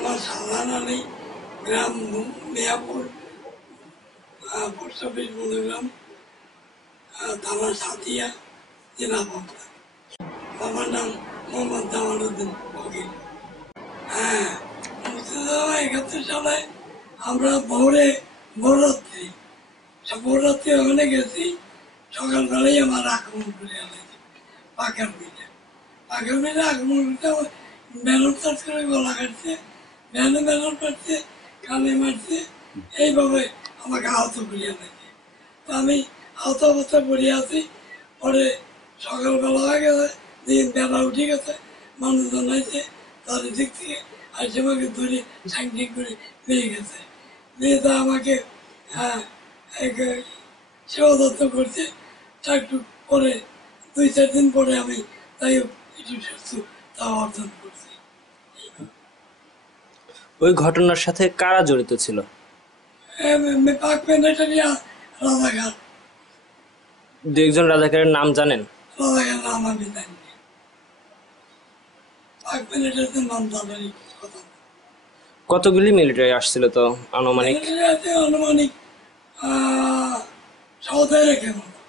আমার শাহজাহান আলী, গ্রাম Miyapur, post office Madhugram, থানা সাতিয়া, জেলা পাবনা। বাবার নাম মোহাম্মদ জামালউদ্দিন ফকির। হ্যাঁ, 1971 সালে আমরা ভোরে ভোররাত্রি ওখানে গেছি। সকালবেলায় আমার আক্রমণ করে আনেছে পাকার মিলে আক্রমণ করতে ব্যালন চার্জ করে গলা কাটছে, ব্যালন কাটছে, কানে মারছে, এইভাবে আমাকে আহত করে আনেছে। তো আমি আহত অবস্থায় পড়ে আছি। পরে সকালবেলা হয়ে গেছে, দিন বেলা উঠে গেছে, মানুষজন আছে তার দিক থেকে আর সেমাকে ধরে সাংটিং করে নিয়ে গেছে। নিয়ে তা আমাকে সেবা যত্ন করছে। একটু পরে 2-4 দিন পরে আমি তাই একটু সুস্থ তা অর্জন করছি। ওই ঘটনার সাথে কারা জড়িত ছিল? পাক পেনেটারিয়া রাজাঘাট। 2-1 রাজাকারের নাম জানেন? রাজাঘাট নাম আমি জানি, পাক পেনেটারিয়ার নাম জানি কথা। কতগুলি মিলিটারি আসছিল তো আনুমানিক? আনুমানিক 100 মতো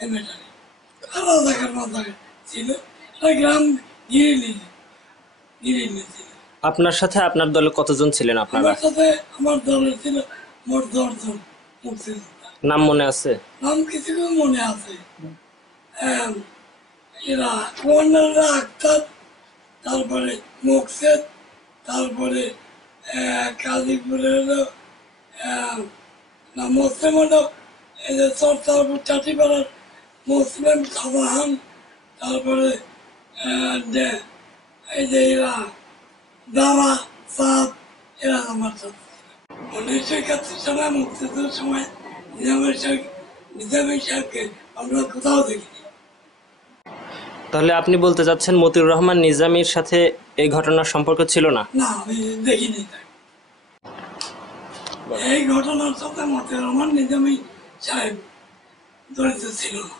মিলিটারি রাজাঘাট ছিল। গ্রাম গিরিলি ছিল। আপনার সাথে আপনার দলে কতজন ছিলেন আপনারা? আমার সাথে আমার দলের ছিল মোট 10 জন মুক্তিযোদ্ধা। নাম মনে আছে? নাম কিছু মনে আছে। এরা কমান্ডাররা আক্তার, তারপরে মোকসেদ, তারপরে কাজীপুরের হলো মুসলিম হলো এই যে চরচারপুর চাটিপাড়ার মুসলিম সাবাহান, তারপরে এই যে এরা দাবা সাপ, এরা আমার সাথে। 1971 সালে মুক্তিযুদ্ধের সময় নিজামী সাহেবকে আমরা কোথাও দেখিনি। তাহলে আপনি বলতে চাচ্ছেন মতিউর রহমান নিজামীর সাথে এই ঘটনার সম্পর্ক ছিল না? না, আমি দেখিনি। এই ঘটনার সাথে মতিউর রহমান নিজামী সাহেব জড়িত ছিল না,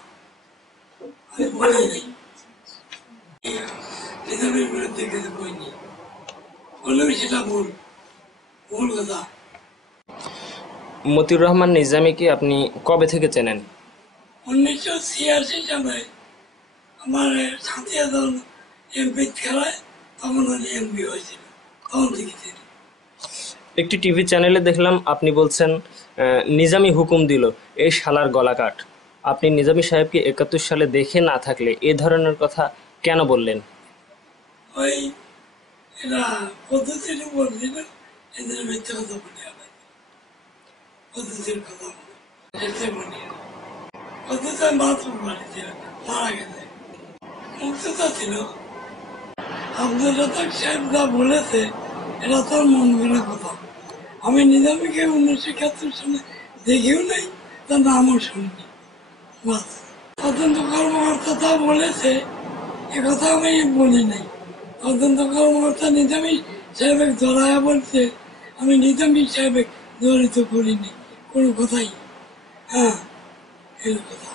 আমি বলিনি। নিজামীর বিরুদ্ধে কিছু বইনি, বললেও সেটা ভুল কথা। মতিউর রহমান নিজামীকে আপনি কবে থেকে চেনেন? 1986 সালে আমার সাথিয়া দল এমপি খেলায় তখন উনি এমপি হয়েছিল, তখন থেকে চিনি। একটি টিভি চ্যানেলে দেখলাম আপনি বলছেন নিজামী হুকুম দিল এই শালার গলা কাট। আপনি নিজামী সাহেবকে 71 সালে দেখে না থাকলে এ ধরনের কথা কেন বললেন? ওই এরা পদ্ধতির উপর দিল, এদের মিথ্যে কথা বলে পদ্ধতির কথা বলে পদ্ধতি বাথরুম বাড়িতে মারা গেছে। মুক্তিযোদ্ধা ছিল। আব্দুল রাজ্জাক সাহেব যা বলেছে এটা তার মন গড়া কথা। আমি নিজামীকে 1971 সালে দেখিও নাই, তার নামও শুনিনি। বাস, তদন্ত কর্মকর্তা তা বলেছে, এ কথা আমি বলি নাই। তদন্ত কর্মকর্তা নিজামী সাহেবের ধরায়া বলছে, আমি নিজামী সাহেবের জড়িত করিনি কোনো কথাই। হ্যাঁ, এর কথা।